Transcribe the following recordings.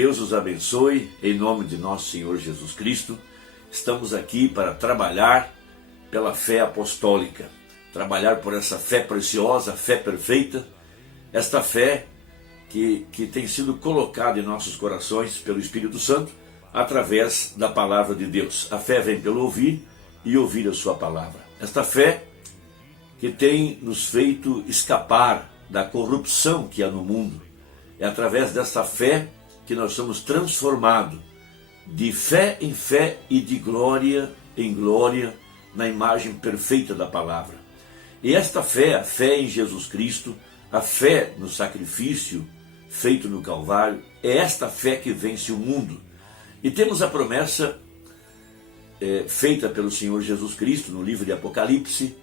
Deus os abençoe, em nome de nosso Senhor Jesus Cristo. Estamos aqui para trabalhar pela fé apostólica, trabalhar por essa fé preciosa, fé perfeita, esta fé que tem sido colocada em nossos corações pelo Espírito Santo, através da palavra de Deus. A fé vem pelo ouvir e ouvir a sua palavra. Esta fé que tem nos feito escapar da corrupção que há no mundo. É através desta fé que nós somos transformados de fé em fé e de glória em glória na imagem perfeita da palavra. E esta fé, a fé em Jesus Cristo, a fé no sacrifício feito no Calvário, é esta fé que vence o mundo. E temos a promessa feita pelo Senhor Jesus Cristo no livro de Apocalipse,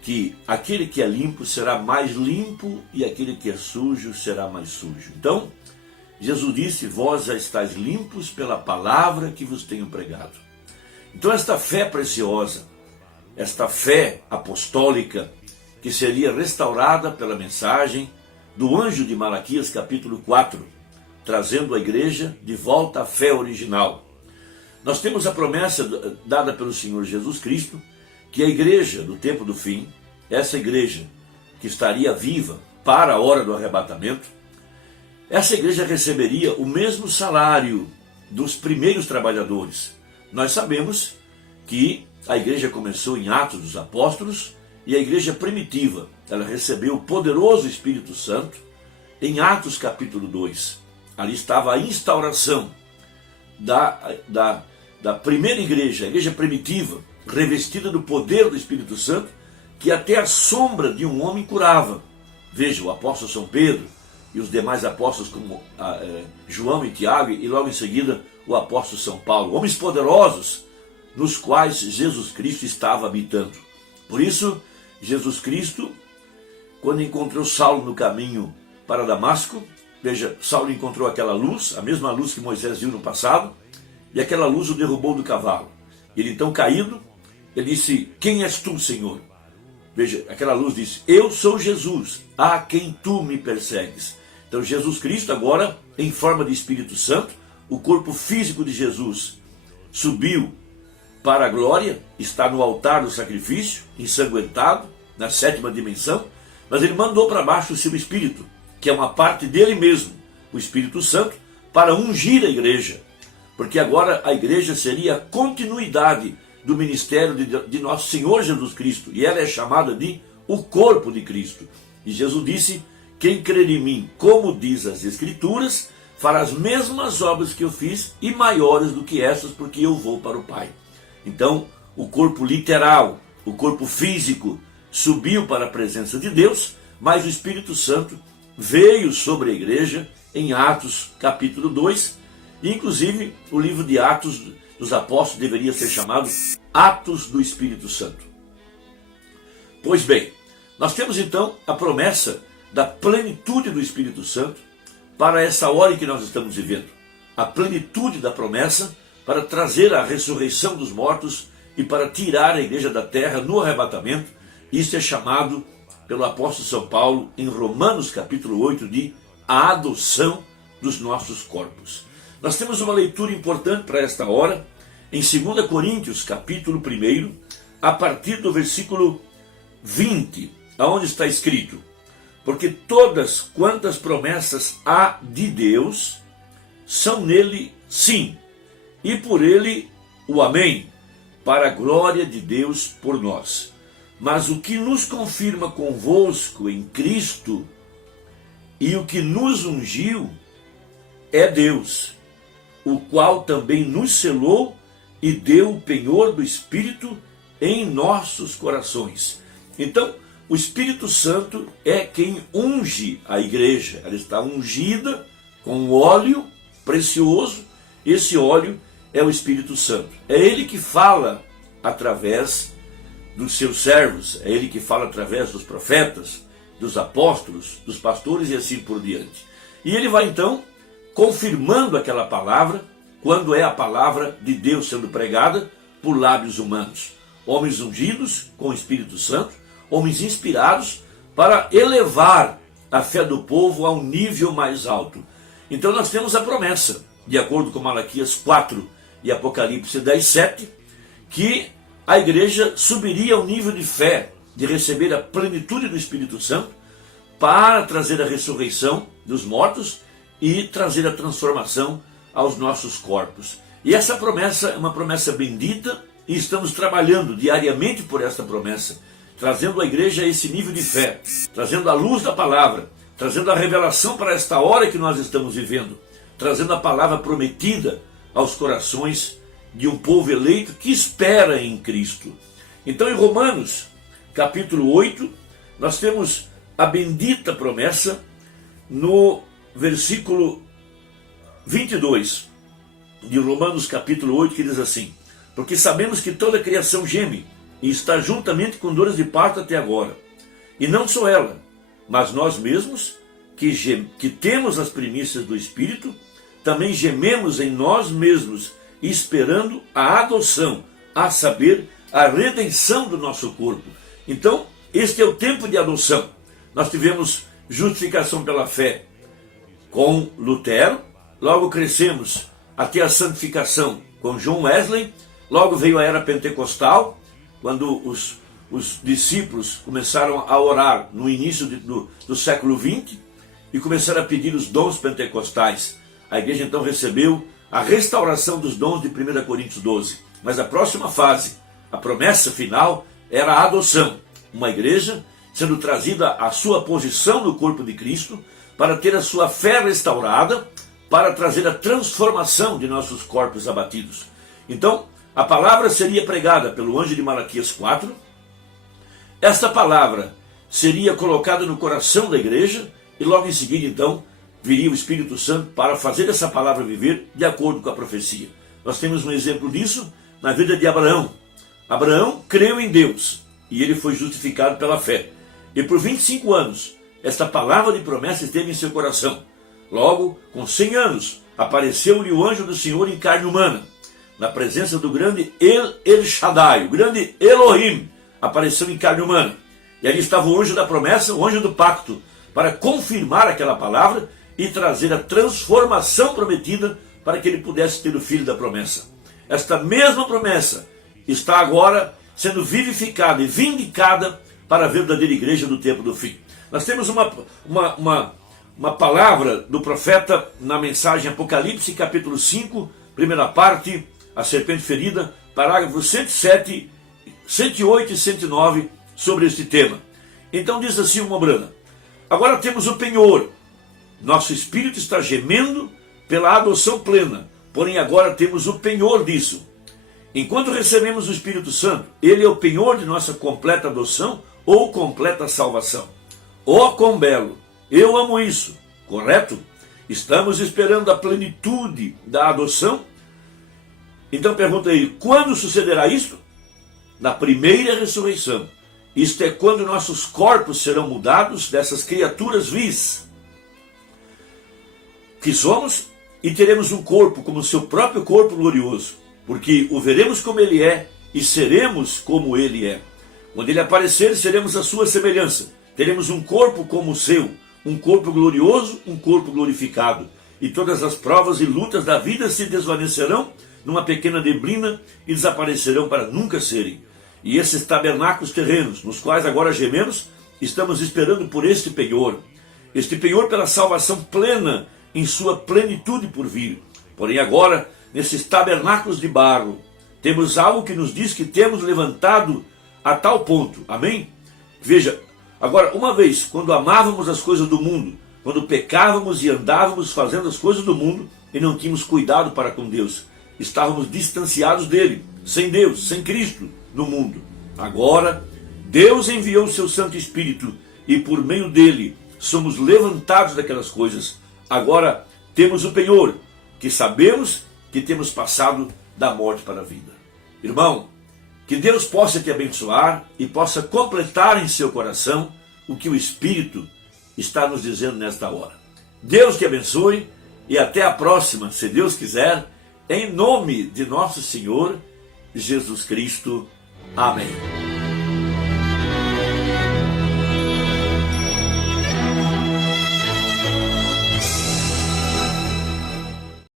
que aquele que é limpo será mais limpo e aquele que é sujo será mais sujo. Então, Jesus disse: vós já estáis limpos pela palavra que vos tenho pregado. Então esta fé preciosa, esta fé apostólica, que seria restaurada pela mensagem do anjo de Malaquias capítulo 4, trazendo a igreja de volta à fé original. Nós temos a promessa dada pelo Senhor Jesus Cristo, que a igreja do tempo do fim, essa igreja que estaria viva para a hora do arrebatamento, essa igreja receberia o mesmo salário dos primeiros trabalhadores. Nós sabemos que a igreja começou em Atos dos Apóstolos e a igreja primitiva, ela recebeu o poderoso Espírito Santo em Atos capítulo 2. Ali estava a instauração da primeira igreja, a igreja primitiva, revestida do poder do Espírito Santo, que até a sombra de um homem curava. Veja, o apóstolo São Pedro e os demais apóstolos como João e Tiago, e logo em seguida o apóstolo São Paulo, homens poderosos nos quais Jesus Cristo estava habitando. Por isso, Jesus Cristo, quando encontrou Saulo no caminho para Damasco, veja, Saulo encontrou aquela luz, a mesma luz que Moisés viu no passado, e aquela luz o derrubou do cavalo. Ele então caído, ele disse: quem és tu, Senhor? Veja, aquela luz disse: eu sou Jesus, a quem tu me persegues. Então Jesus Cristo agora, em forma de Espírito Santo, o corpo físico de Jesus subiu para a glória, está no altar do sacrifício, ensanguentado, na 7ª dimensão, mas ele mandou para baixo o seu Espírito, que é uma parte dele mesmo, o Espírito Santo, para ungir a igreja, porque agora a igreja seria a continuidade do ministério de nosso Senhor Jesus Cristo, e ela é chamada de o corpo de Cristo. E Jesus disse: quem crer em mim, como diz as Escrituras, fará as mesmas obras que eu fiz e maiores do que essas, porque eu vou para o Pai. Então, o corpo literal, o corpo físico, subiu para a presença de Deus, mas o Espírito Santo veio sobre a igreja em Atos capítulo 2, e inclusive o livro de Atos dos Apóstolos deveria ser chamado Atos do Espírito Santo. Pois bem, nós temos então a promessa da plenitude do Espírito Santo para essa hora em que nós estamos vivendo. A plenitude da promessa para trazer a ressurreição dos mortos e para tirar a igreja da terra no arrebatamento. Isso é chamado pelo apóstolo São Paulo em Romanos capítulo 8 de a adoção dos nossos corpos. Nós temos uma leitura importante para esta hora em 2 Coríntios capítulo 1, a partir do versículo 20, aonde está escrito: porque todas quantas promessas há de Deus são nele sim, e por ele o amém, para a glória de Deus por nós. Mas o que nos confirma convosco em Cristo e o que nos ungiu é Deus, o qual também nos selou e deu o penhor do Espírito em nossos corações. Então, o Espírito Santo é quem unge a igreja. Ela está ungida com um óleo precioso. Esse óleo é o Espírito Santo. É ele que fala através dos seus servos, é ele que fala através dos profetas, dos apóstolos, dos pastores e assim por diante. E ele vai então confirmando aquela palavra, quando é a palavra de Deus sendo pregada por lábios humanos. Homens ungidos com o Espírito Santo, homens inspirados para elevar a fé do povo a um nível mais alto. Então nós temos a promessa, de acordo com Malaquias 4 e Apocalipse 10:7, que a igreja subiria ao nível de fé, de receber a plenitude do Espírito Santo, para trazer a ressurreição dos mortos e trazer a transformação aos nossos corpos. E essa promessa é uma promessa bendita, e estamos trabalhando diariamente por essa promessa, trazendo a igreja a esse nível de fé, trazendo a luz da palavra, trazendo a revelação para esta hora que nós estamos vivendo, trazendo a palavra prometida aos corações de um povo eleito que espera em Cristo. Então, em Romanos, capítulo 8, nós temos a bendita promessa no versículo 22 de Romanos, capítulo 8, que diz assim: porque sabemos que toda a criação geme e está juntamente com dores de parto até agora. E não só ela, mas nós mesmos, que temos as primícias do Espírito, também gememos em nós mesmos, esperando a adoção, a saber, a redenção do nosso corpo. Então, este é o tempo de adoção. Nós tivemos justificação pela fé com Lutero, logo crescemos até a santificação com John Wesley, logo veio a era pentecostal, quando os discípulos começaram a orar no início do século XX e começaram a pedir os dons pentecostais. A igreja então recebeu a restauração dos dons de 1 Coríntios 12. Mas a próxima fase, a promessa final, era a adoção. Uma igreja sendo trazida à sua posição no corpo de Cristo, para ter a sua fé restaurada, para trazer a transformação de nossos corpos abatidos. Então, a palavra seria pregada pelo anjo de Malaquias 4. Esta palavra seria colocada no coração da igreja e logo em seguida, então, viria o Espírito Santo para fazer essa palavra viver de acordo com a profecia. Nós temos um exemplo disso na vida de Abraão. Abraão creu em Deus e ele foi justificado pela fé. E por 25 anos, esta palavra de promessa esteve em seu coração. Logo, com 100 anos, apareceu-lhe o anjo do Senhor em carne humana, na presença do grande El Shaddai, o grande Elohim, apareceu em carne humana. E ali estava o anjo da promessa, o anjo do pacto, para confirmar aquela palavra e trazer a transformação prometida para que ele pudesse ter o filho da promessa. Esta mesma promessa está agora sendo vivificada e vindicada para a verdadeira igreja do tempo do fim. Nós temos uma palavra do profeta na mensagem Apocalipse, capítulo 5, primeira parte, a serpente ferida, parágrafos 107, 108 e 109, sobre este tema. Então diz assim uma Brana: agora temos o penhor, nosso espírito está gemendo pela adoção plena, porém agora temos o penhor disso. Enquanto recebemos o Espírito Santo, ele é o penhor de nossa completa adoção ou completa salvação. Oh, quão belo! Eu amo isso, correto? Estamos esperando a plenitude da adoção. Então pergunta aí, quando sucederá isto? Na primeira ressurreição. Isto é quando nossos corpos serão mudados dessas criaturas vis que somos, e teremos um corpo como seu próprio corpo glorioso, porque o veremos como ele é e seremos como ele é. Quando ele aparecer, seremos a sua semelhança. Teremos um corpo como o seu, um corpo glorioso, um corpo glorificado. E todas as provas e lutas da vida se desvanecerão numa pequena neblina e desaparecerão para nunca serem. E esses tabernáculos terrenos, nos quais agora gememos, estamos esperando por este penhor pela salvação plena, em sua plenitude por vir. Porém agora, nesses tabernáculos de barro, temos algo que nos diz que temos levantado a tal ponto. Amém? Veja, agora, uma vez, quando amávamos as coisas do mundo, quando pecávamos e andávamos fazendo as coisas do mundo e não tínhamos cuidado para com Deus, estávamos distanciados dele, sem Deus, sem Cristo no mundo. Agora, Deus enviou o seu Santo Espírito e por meio dele somos levantados daquelas coisas. Agora temos o penhor, que sabemos que temos passado da morte para a vida. Irmão, que Deus possa te abençoar e possa completar em seu coração o que o Espírito está nos dizendo nesta hora. Deus te abençoe e até a próxima, se Deus quiser, em nome de nosso Senhor Jesus Cristo. Amém.